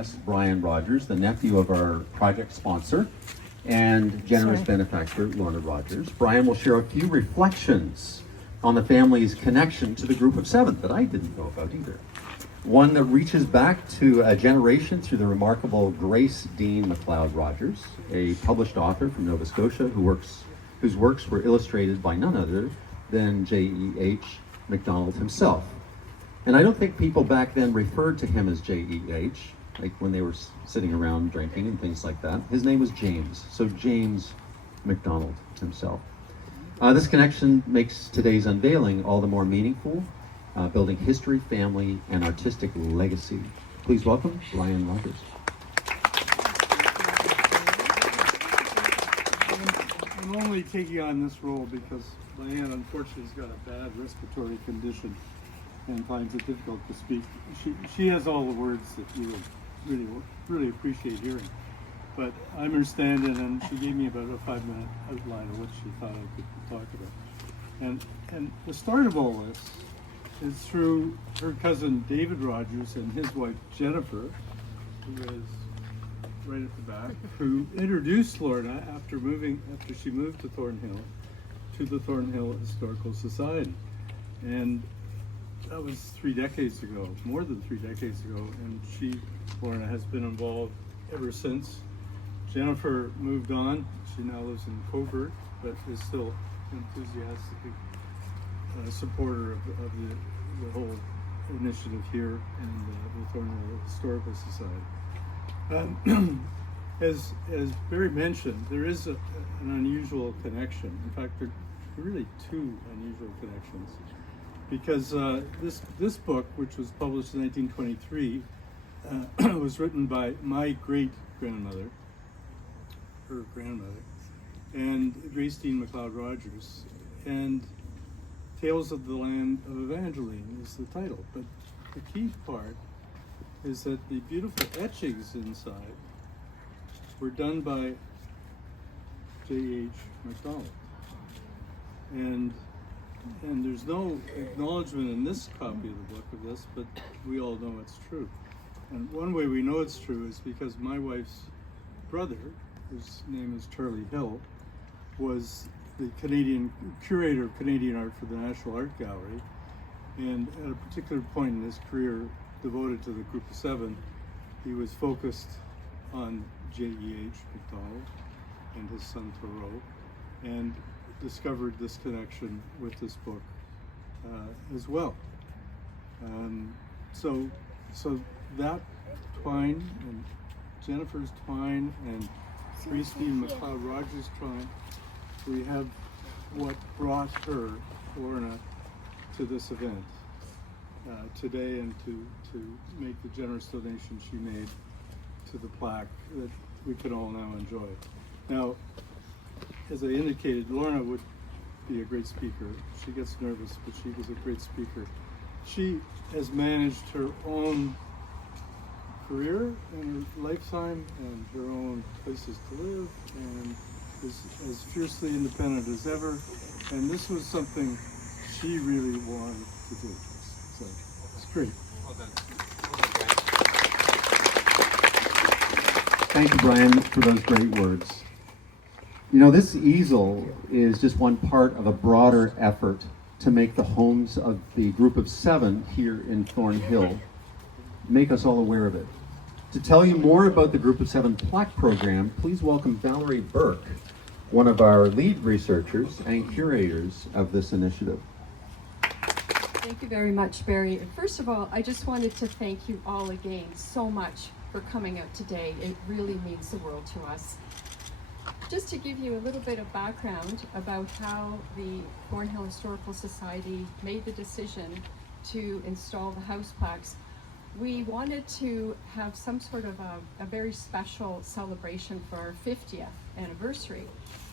guest, Brian Rogers, the nephew of our project sponsor and generous benefactor, Lorna Rogers. Brian will share a few reflections on the family's connection to the Group of Seven that I didn't know about either. One that reaches back to a generation through the remarkable Grace Dean MacLeod Rogers, a published author from Nova Scotia whose works were illustrated by none other than J.E.H. MacDonald himself. And I don't think people back then referred to him as J.E.H., like when they were sitting around drinking and things like that. His name was James, so James MacDonald himself. This connection makes today's unveiling all the more meaningful, building history, family, and artistic legacy. Please welcome Brian Rogers. I'm only taking on this role because Diane unfortunately has got a bad respiratory condition and finds it difficult to speak. She has all the words that you would really appreciate hearing. But I'm her stand-in, and she gave me about a 5-minute outline of what she thought I could talk about. And the start of all this is through her cousin David Rogers and his wife Jennifer, who is right at the back, who introduced Lorna after she moved to Thornhill, to the Thornhill Historical Society. And that was 3 decades ago, more than 3 decades ago, and Lorna has been involved ever since. Jennifer moved on. She now lives in Coburg, but is still enthusiastic supporter of the whole initiative here in the Thornhill Historical Society. As Barry mentioned, there is an unusual connection. In fact, there are really 2 unusual connections, because this book, which was published in 1923, was written by my great-grandmother, her grandmother, and Grace Dean MacLeod Rogers, and Tales of the Land of Evangeline is the title. But the key part is that the beautiful etchings inside were done by J.H. MacDonald. And there's no acknowledgement in this copy of the book of this, but we all know it's true. And one way we know it's true is because my wife's brother, whose name is Charlie Hill, was the Canadian curator of Canadian art for the National Art Gallery, and at a particular point in his career devoted to the Group of Seven, he was focused on J.E.H. MacDonald and his son Thoreau, and discovered this connection with this book as well. So that twine, and Jennifer's twine, and Grace Dean MacLeod Rogers' twine, we have what brought her, Lorna, to this event today, and to make the generous donation she made to the plaque that we can all now enjoy. Now, as I indicated, Lorna would be a great speaker. She gets nervous, but she was a great speaker. She has managed her own career and her lifetime and her own places to live, and is as fiercely independent as ever. And this was something she really wanted to do. So it's great. Well done. Thank you, Brian, for those great words. You know, this easel is just one part of a broader effort to make the homes of the Group of Seven here in Thornhill, make us all aware of it. To tell you more about the Group of Seven plaque program, please welcome Valerie Burke, one of our lead researchers and curators of this initiative. Thank you very much, Barry. First of all, I just wanted to thank you all again so much for coming out today. It really means the world to us. Just to give you a little bit of background about how the Thornhill Historical Society made the decision to install the house plaques, we wanted to have some sort of a very special celebration for our 50th anniversary.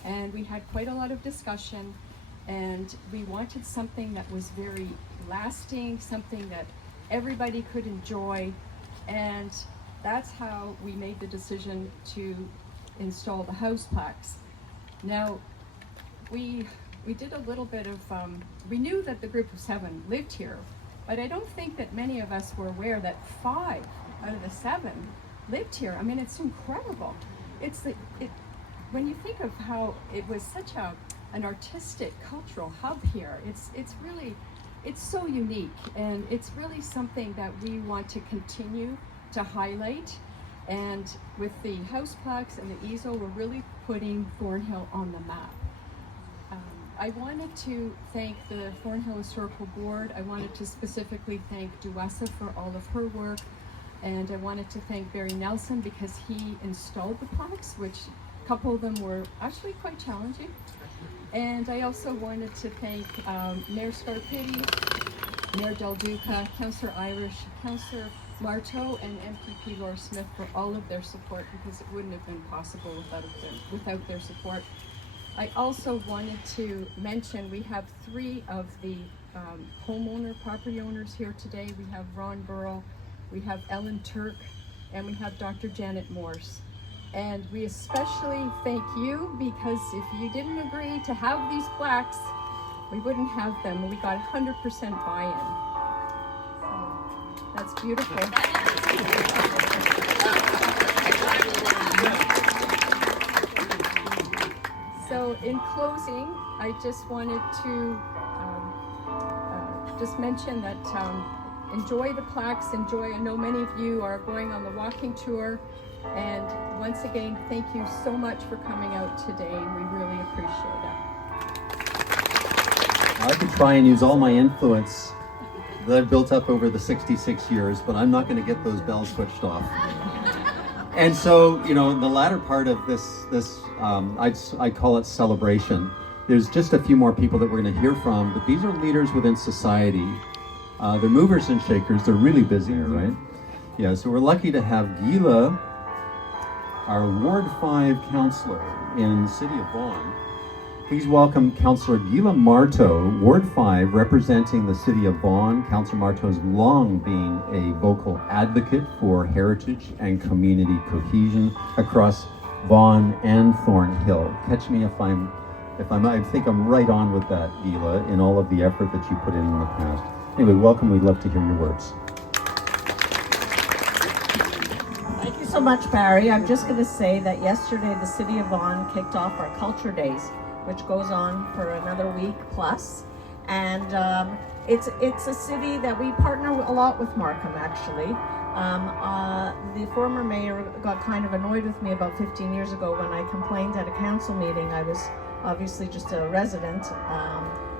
And we had quite a lot of discussion, and we wanted something that was very lasting, something that everybody could enjoy, and that's how we made the decision to install the house plaques. Now, we did a little bit of, we knew that the Group of Seven lived here, but I don't think that many of us were aware that 5 out of the 7 lived here. I mean, it's incredible. When you think of how it was such an artistic, cultural hub here, it's really, it's so unique, and it's really something that we want to continue to highlight. And with the house plaques and the easel, we're really putting Thornhill on the map. I wanted to thank the Thornhill Historical Board. I wanted to specifically thank Duessa for all of her work. And I wanted to thank Barry Nelson because he installed the plaques, which a couple of them were actually quite challenging. And I also wanted to thank Mayor Scarpitti, Mayor Del Duca, Councillor Irish, Councillor Marteau, and MPP Laura Smith for all of their support, because it wouldn't have been possible without their support. I also wanted to mention we have 3 of the property owners here today. We have Ron Burrow, we have Ellen Turk, and we have Dr. Janet Morse. And we especially thank you, because if you didn't agree to have these plaques, we wouldn't have them. We got 100% buy-in. So that's beautiful. So in closing, I just wanted to just mention that enjoy the plaques, enjoy. I know many of you are going on the walking tour. And once again, thank you so much for coming out today. We really appreciate it. I could try and use all my influence that I've built up over the 66 years, but I'm not going to get those bells switched off. And so, you know, in the latter part of this I call it celebration. There's just a few more people that we're going to hear from, but these are leaders within society. They're movers and shakers. They're really busy, right? Yeah, so we're lucky to have Gila, our Ward 5 councillor in the city of Vaughan. Please welcome Councillor Gila Marteau, Ward 5, representing the city of Vaughan. Councillor Marteau's long been a vocal advocate for heritage and community cohesion across Vaughan and Thornhill. Catch me if I think I'm right on with that, Gila, in all of the effort that you put in the past. Anyway, welcome. We'd love to hear your words. Thank you so much, Barry. I'm just going to say that yesterday the City of Vaughan kicked off our Culture Days, which goes on for another week plus. And it's a city that we partner a lot with Markham, actually. The former mayor got kind of annoyed with me about 15 years ago when I complained at a council meeting. I was obviously just a resident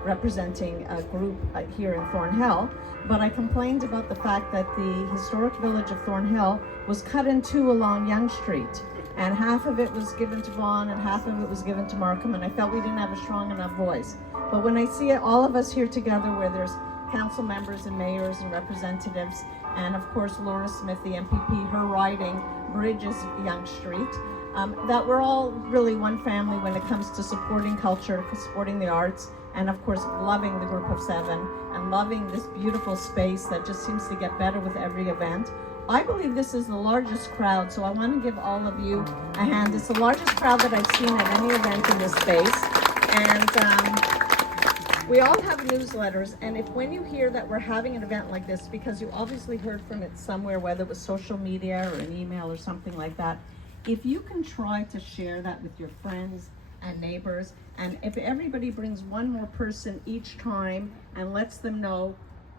representing a group here in Thornhill, but I complained about the fact that the historic village of Thornhill was cut in 2 along Yonge Street, and half of it was given to Vaughan and half of it was given to Markham, and I felt we didn't have a strong enough voice. But when I see all of us here together, where there's council members and mayors and representatives, and of course Laura Smith, the MPP, her riding bridges Yonge Street, that we're all really one family when it comes to supporting culture, supporting the arts, and of course loving the Group of 7 and loving this beautiful space that just seems to get better with every event. I believe this is the largest crowd, so I want to give all of you a hand. It's the largest crowd that I've seen at any event in this space. And we all have newsletters, and when you hear that we're having an event like this, because you obviously heard from it somewhere, whether it was social media or an email or something like that, if you can try to share that with your friends and neighbors, and if everybody brings one more person each time and lets them know,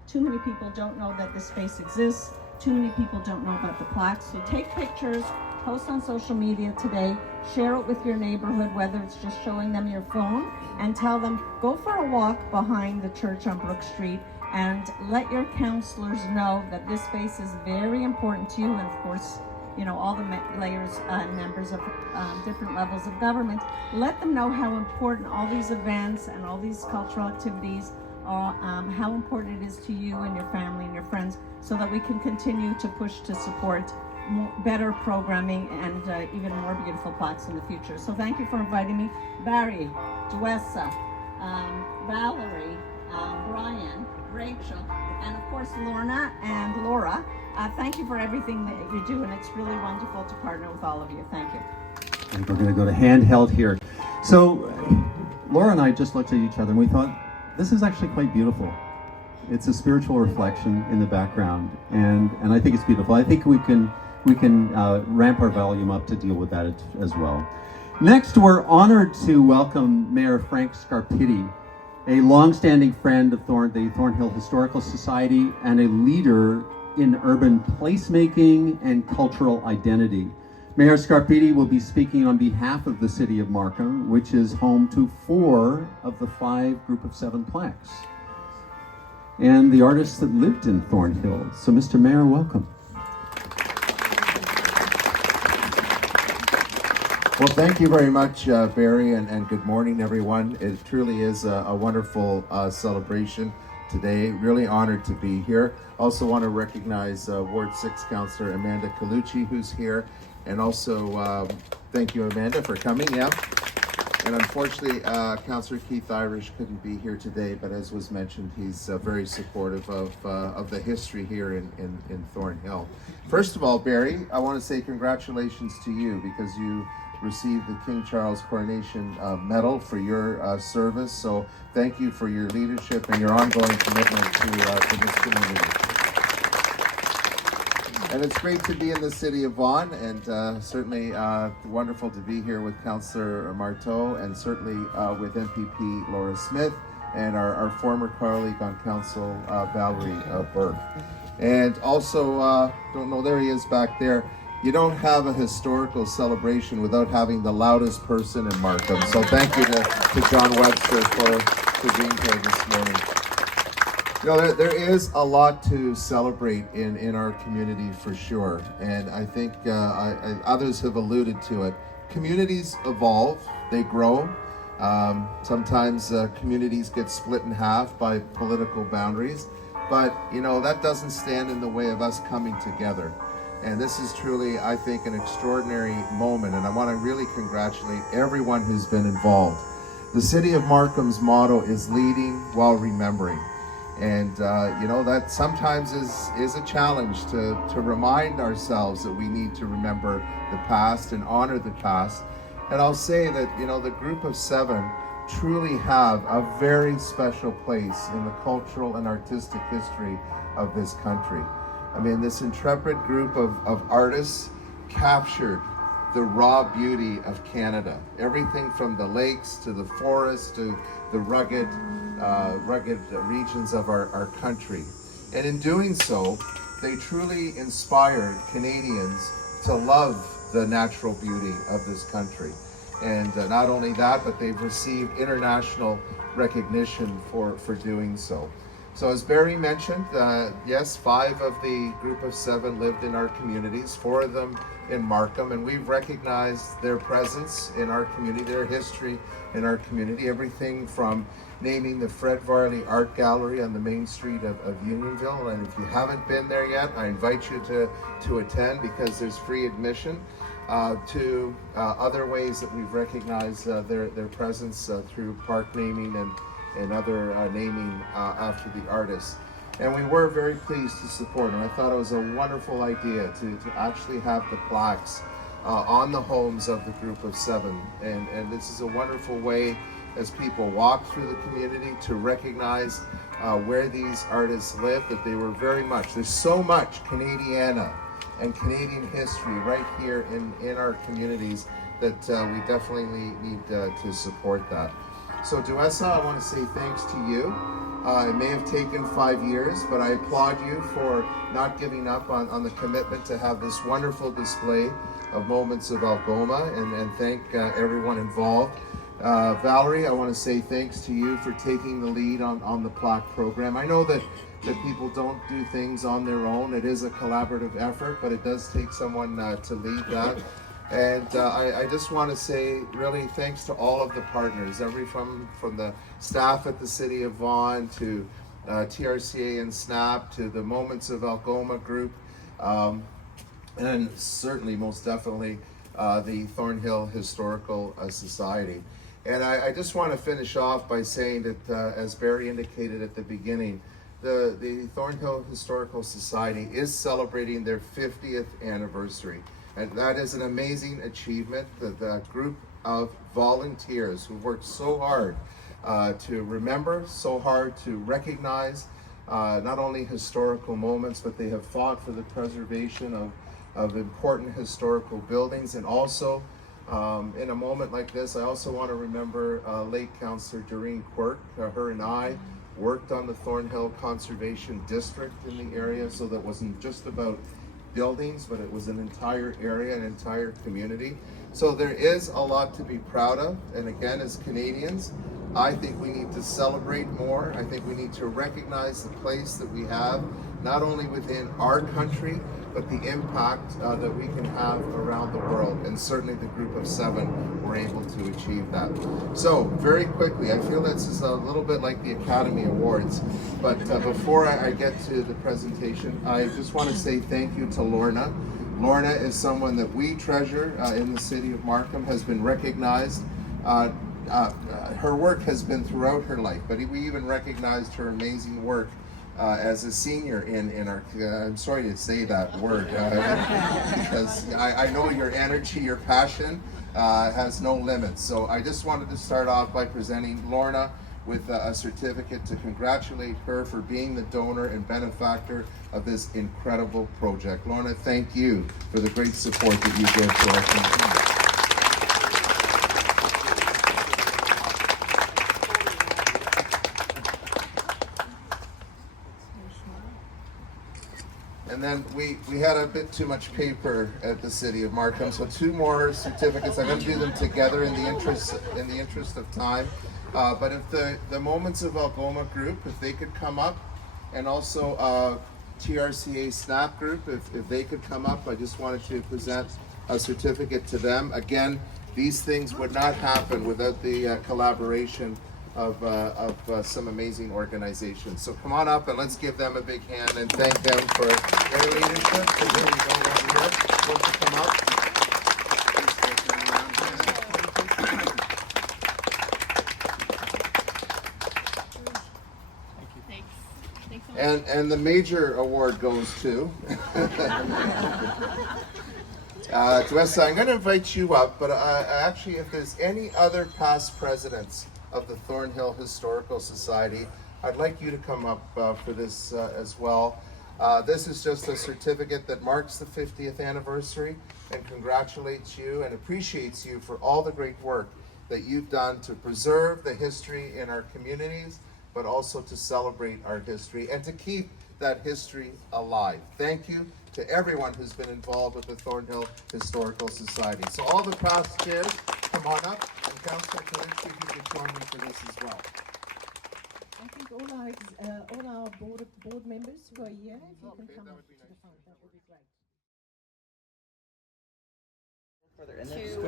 too many people don't know that this space exists, too many people don't know about the plaques. So take pictures, post on social media today, share it with your neighborhood, whether it's just showing them your phone, and tell them, go for a walk behind the church on Brook Street and let your councillors know that this space is very important to you, and of course, you know, all the layers and members of different levels of government. Let them know how important all these events and all these cultural activities are, how important it is to you and your family and your friends, so that we can continue to push to support better programming and even more beautiful plaques in the future. So thank you for inviting me. Barry, Duessa, Valerie, Brian, Rachel, and of course Lorna and Laura. Thank you for everything that you do, and it's really wonderful to partner with all of you. Thank you. And we're going to go to handheld here. So Laura and I just looked at each other and we thought, this is actually quite beautiful. It's a spiritual reflection in the background, and I think it's beautiful. I think we we can ramp our volume up to deal with that as well. Next, we're honored to welcome Mayor Frank Scarpitti, a longstanding friend of the Thornhill Historical Society and a leader in urban placemaking and cultural identity. Mayor Scarpitti will be speaking on behalf of the City of Markham, which is home to 4 of the 5 Group of 7 plaques, and the artists that lived in Thornhill. So, Mr. Mayor, welcome. Well, thank you very much, Barry, and good morning, everyone. It truly is a wonderful celebration today. Really honored to be here. Also want to recognize Ward 6 Councillor Amanda Colucci, who's here, and also thank you, Amanda, for coming. Yeah. And unfortunately, Councillor Keith Irish couldn't be here today, but as was mentioned, he's very supportive of the history here in Thornhill. First of all, Barry, I want to say congratulations to you because you received the King Charles Coronation Medal for your service. So thank you for your leadership and your ongoing commitment to this community. And it's great to be in the city of Vaughan, and certainly wonderful to be here with Councillor Marteau, and certainly with MPP Laura Smith and our former colleague on council, Valerie Burke. And also, don't know, there he is back there. You don't have a historical celebration without having the loudest person in Markham. So thank you to John Webster for being here this morning. You know, there is a lot to celebrate in our community for sure. And I think others have alluded to it. Communities evolve, they grow. Sometimes communities get split in half by political boundaries. But, you know, that doesn't stand in the way of us coming together. And this is truly, I think, an extraordinary moment, and I want to really congratulate everyone who's been involved. The City of Markham's motto is leading while remembering. And, you know, that sometimes is a challenge to remind ourselves that we need to remember the past and honor the past. And I'll say that, you know, the Group of 7 truly have a very special place in the cultural and artistic history of this country. I mean, this intrepid group of artists captured the raw beauty of Canada. Everything from the lakes to the forests to the rugged regions of our country. And in doing so, they truly inspired Canadians to love the natural beauty of this country. And not only that, but they've received international recognition for doing so. So as Barry mentioned, yes, 5 of the Group of 7 lived in our communities, 4 of them in Markham, and we've recognized their presence in our community, their history in our community, everything from naming the Fred Varley Art Gallery on the main street of Unionville. And if you haven't been there yet, I invite you to attend because there's free admission. To other ways that we've recognized their presence through park naming and other naming after the artists. And we were very pleased to support them. I thought it was a wonderful idea to actually have the plaques on the homes of the Group of 7. And this is a wonderful way as people walk through the community to recognize where these artists live, that they were very much, there's so much Canadiana and Canadian history right here in our communities that we definitely need to support that. So Duessa, I want to say thanks to you. It may have taken 5 years, but I applaud you for not giving up on the commitment to have this wonderful display of moments of Algoma, and thank everyone involved. Valerie, I want to say thanks to you for taking the lead on the plaque program. I know that people don't do things on their own. It is a collaborative effort, but it does take someone to lead that. And I just want to say really thanks to all of the partners, from the staff at the City of Vaughan to TRCA and SNAP to the Moments of Algoma group, and certainly most definitely the Thornhill Historical Society. And I just want to finish off by saying that as Barry indicated at the beginning, the Thornhill Historical Society is celebrating their 50th anniversary. And that is an amazing achievement. The group of volunteers who worked so hard to remember, so hard to recognize not only historical moments, but they have fought for the preservation of important historical buildings. And also, in a moment like this, I also want to remember late Councillor Doreen Quirk. Her and I worked on the Thornhill Conservation District in the area, so that wasn't just about buildings, but it was an entire area, an entire community. So there is a lot to be proud of. And again, as Canadians, I think we need to celebrate more. I think we need to recognize the place that we have, not only within our country, but the impact that we can have around the world. And certainly the Group of 7 were able to achieve that. So very quickly, I feel this is a little bit like the Academy Awards, but before I get to the presentation, I just want to say thank you to Lorna. Lorna is someone that we treasure in the city of Markham, has been recognized. Her work has been throughout her life, but we even recognized her amazing work as a senior in our, I'm sorry to say that word, because I know your energy, your passion has no limits. So I just wanted to start off by presenting Lorna with a certificate to congratulate her for being the donor and benefactor of this incredible project. Lorna, thank you for the great support that you give to our community. And then we had a bit too much paper at the City of Markham, so 2 more certificates. I'm going to do them together in the interest of time. But if the Moments of Algoma group, if they could come up, and also TRCA SNAP group, if they could come up, I just wanted to present a certificate to them. Again, these things would not happen without the collaboration of some amazing organizations. So come on up and let's give them a big hand and thank them for their leadership. So there you go, right here. Won't you come up? And the major award goes to Wessa. I'm going to invite you up, but actually, if there's any other past presidents of the Thornhill Historical Society, I'd like you to come up for this as well. This is just a certificate that marks the 50th anniversary and congratulates you and appreciates you for all the great work that you've done to preserve the history in our communities, but also to celebrate our history and to keep that history alive. Thank you to everyone who's been involved with the Thornhill Historical Society. So all the past chairs, come on up, and Councillor Kalinsky, if you could join me for this as well. I think all our board members who are here, if you can come up to the front, that would be great. To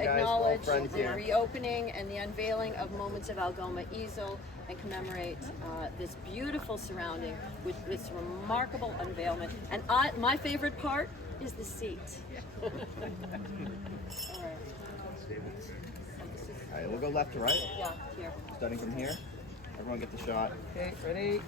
acknowledge the reopening and the unveiling of Moments of Algoma Easel and commemorate this beautiful surrounding with this remarkable unveilment. And my favorite part is the seat. All right, we'll go left to right. Yeah, here. Starting from here. Everyone get the shot. Okay, ready?